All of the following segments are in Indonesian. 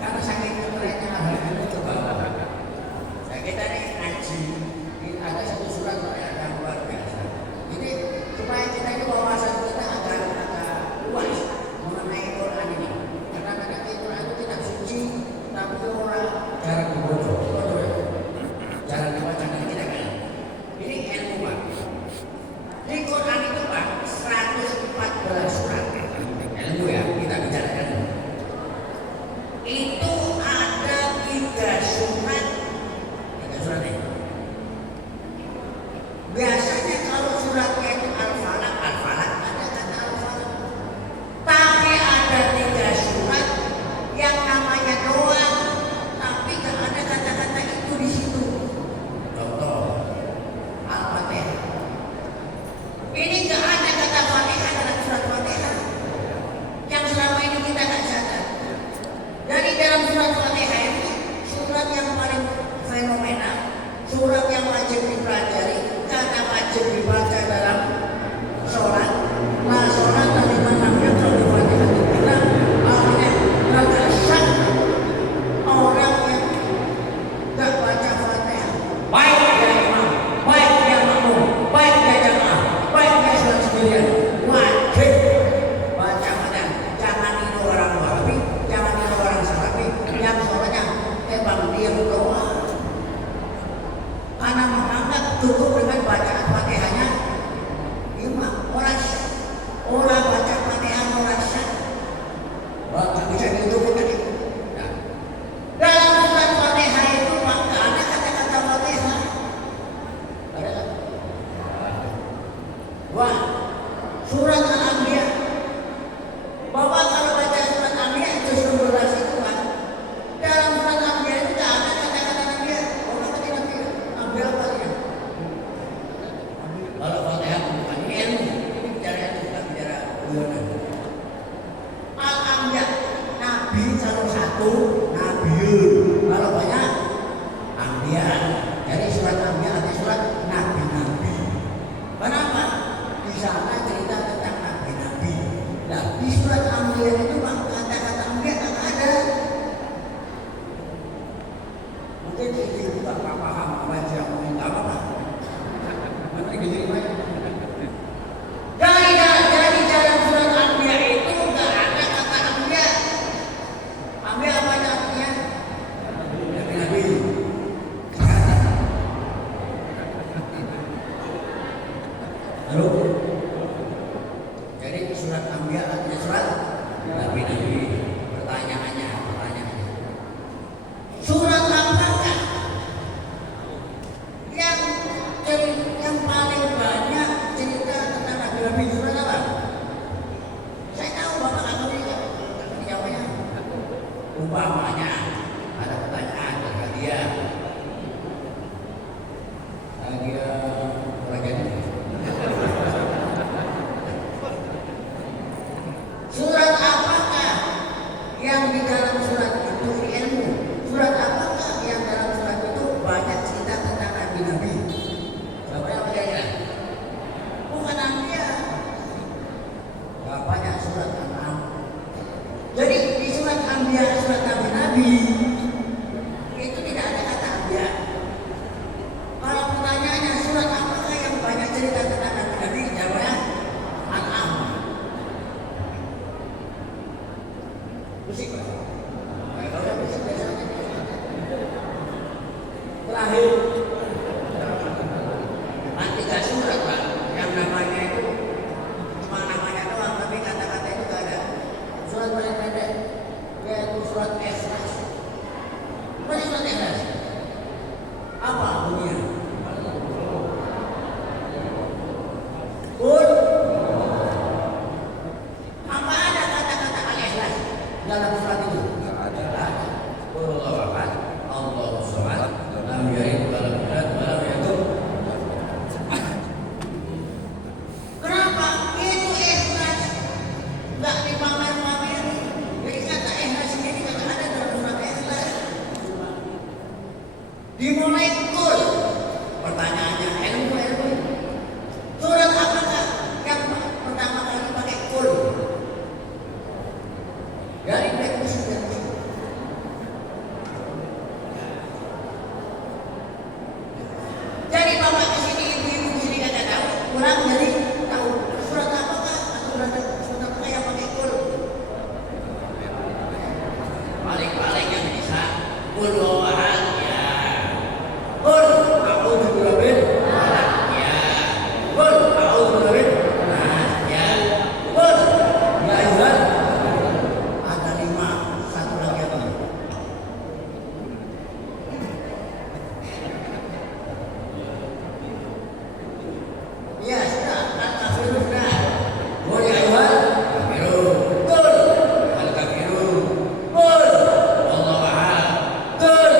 Karena saking kerennya kalau satu nabiun, kalau banyak ambiya. Jadi surat ambiya artinya surat nabi-nabi. Kenapa? Di sana cerita tentang nabi-nabi. Nah, di surat ambiya itu kata-kata ambiya tak ada. Mungkin itu juga nggak paham apa yang mau minta apa. Nanti gini Jadi dalam surat ambiya itu nggak ada kata ambiya. Ambiya apa artinya? Nabi-nabi. Lalu, jadi surat ambiya artinya surat nabi-nabi. Pertanyaannya. Surat apakah yang paling banyak cerita tentang nabi-nabi? Surat apa? Saya tahu Bapak akan jawabnya. Umpamanya ada pertanyaan kepada dia orangnya. Surat apakah yang di dalam surat itu ilmu? Surat apakah yang dalam surat itu banyak cerita tentang nabi-nabi? Siapa yang bertanya? Bukan ambiya. Banyak surat An'am. Jadi di surat ambiya, surat nabi-nabi itu tidak ada kata ambiya. Kalau pertanyaannya surat apakah yang banyak cerita tentang nabi-nabi? Jawabnya An'am. Musik Pak. Kalau udah musik biasanya. Terakhir tiga surat Pak yang namanya itu cuma namanya doang, tapi kata-kata itu gak ada. Surat paling pendek yaitu surat Ikhlas. Apa sih surat Ikhlas? Apa bunyinya? Qul. Apa ada kata-kata Al-Ikhlas dalam surat itu? Gak ada. Qul Allahu ahad, Allahus samad, lam yalid wa lam yulad wa lam yakul. Kenapa? Itu ikhlas. Enggak dipamer-pamer. Jadi kata ikhlas ini enggak ada dalam surat Ikhlas. Dimulai kul. Pertanyaannya ilmu. Surat apakah yang pertama kali pakai kul? Dari musik. Jadi bapak di sini, ibu-ibu di sini kagak tahu, kurang jadi tahu surat apakah atau surat apa yang pakai kul? Paling yang bisa kul wahad ya, kul a'udzu birabbil falaq ya, kul a'udzu birabbil nas ya, kul ya ayyuhal. Ada 5, satu lagi apa? Ya sudah, al-kafirun sudah. Qul ya ayyuhal kafirun. Qul al-kafirun. Qul Allahu ahad. Qul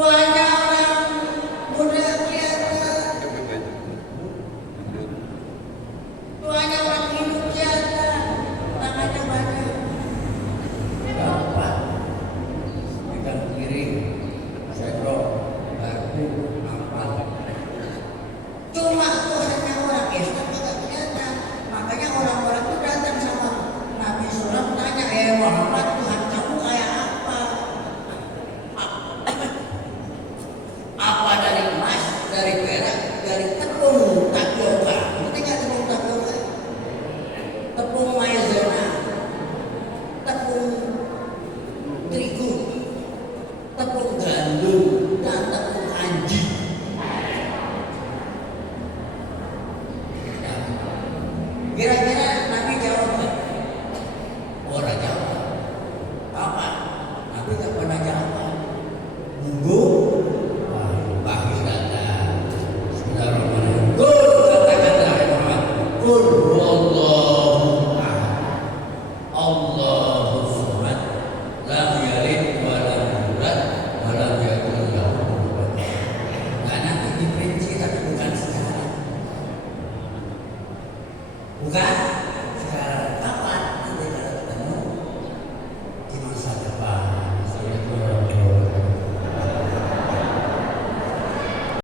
Tuanya orang muda kelihatan, tuanya orang hidup kelihatan, tangannya banyak. Dapat pegang kiri, sendok, garpu, ampal. Cuma tuh hanya orang Islam agak kelihatan. Makanya orang-orang itu datang sama Nabi Sulaiman tanya, Muhammad, Tuhan kamu kayak apa? Apa dari emas, dari perak, dari tepung tapioka? Ngerti nggak tepung tapioka? Tepung maizena, tepung terigu, tepung gandum, dan tepung